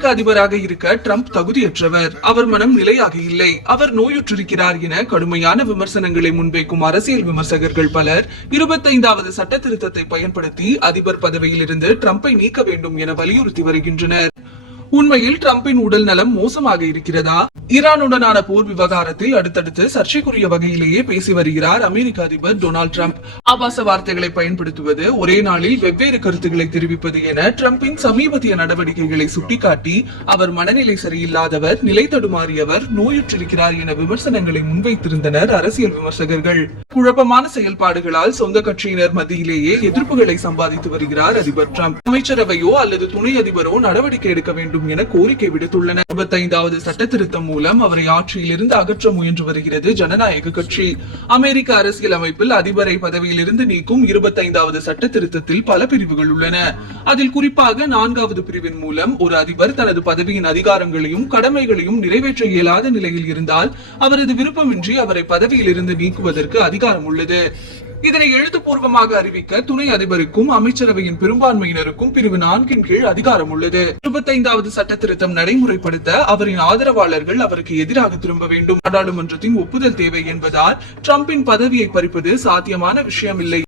அமெரிக்க அதிபராக இருக்க ட்ரம்ப் தகுதியற்றவர், அவர் மனம் நிலையாக இல்லை, அவர் நோயுற்றிருக்கிறார் என கடுமையான விமர்சனங்களை முன்வைக்கும் அரசியல் விமர்சகர்கள் பலர் 25வது சட்ட திருத்தத்தை பயன்படுத்தி அதிபர் பதவியில் இருந்து ட்ரம்பை நீக்க வேண்டும் என வலியுறுத்தி வருகின்றனர். உண்மையில் ட்ரம்பின் உடல் நலம் மோசமாக இருக்கிறதா? ஈரானுடனான போர் விவகாரத்தில் அடுத்தடுத்து சர்ச்சைக்குரிய வகையிலேயே பேசி வருகிறார் அமெரிக்க அதிபர் டொனால்டு ட்ரம்ப். ஆபாச வார்த்தைகளை பயன்படுத்துவது, ஒரே நாளில் வெவ்வேறு கருத்துக்களை தெரிவிப்பது என ட்ரம்பின் சமீபத்திய நடவடிக்கைகளை சுட்டிக்காட்டி அவர் மனநிலை சரியில்லாதவர், நிலை தடுமாறியவர், நோயுற்றிருக்கிறார் என விமர்சனங்களை முன்வைத்திருந்தனர் அரசியல் விமர்சகர்கள். குழப்பமான செயல்பாடுகளால் சொந்த கட்சியினர் மத்தியிலேயே எதிர்ப்புகளை சம்பாதித்து வருகிறார் அதிபர் ட்ரம்ப். அமைச்சரவையோ அல்லது துணை அதிபரோ நடவடிக்கை எடுக்க வேண்டும் என கோரிக்கை விடுத்துள்ளனர். 25வது சட்ட திருத்தம் மூலம் அவரை ஆட்சியிலிருந்து அகற்ற முயன்று வருகிறது ஜனநாயக கட்சி. அமெரிக்க அரசியல் அமைப்பில் அதிபரை பதவியில் இருந்து நீக்கும் 25வது சட்ட திருத்தத்தில் பல பிரிவுகள் உள்ளன. அதில் குறிப்பாக 4வது பிரிவின் மூலம் ஒரு அதிபர் தனது பதவியின் அதிகாரங்களையும் கடமைகளையும் நிறைவேற்ற இயலாத நிலையில் இருந்தால் அவரது விருப்பமின்றி அவரை பதவியில் இருந்து நீக்குவதற்கு அதிகாரம் உள்ளது. இதனை எழுத்துப்பூர்வமாக அறிவிக்க துணை அதிபருக்கும் அமைச்சரவையின் பெரும்பான்மையினருக்கும் பிரிவு 4 கீழ் அதிகாரம் உள்ளது. 25வது சட்ட திருத்தம் நடைமுறைப்படுத்த அவரின் ஆதரவாளர்கள் அவருக்கு எதிராக திரும்ப வேண்டும். நாடாளுமன்றத்தின் ஒப்புதல் தேவை என்பதால் ட்ரம்பின் பதவியை பறிப்பது சாத்தியமான விஷயமில்லை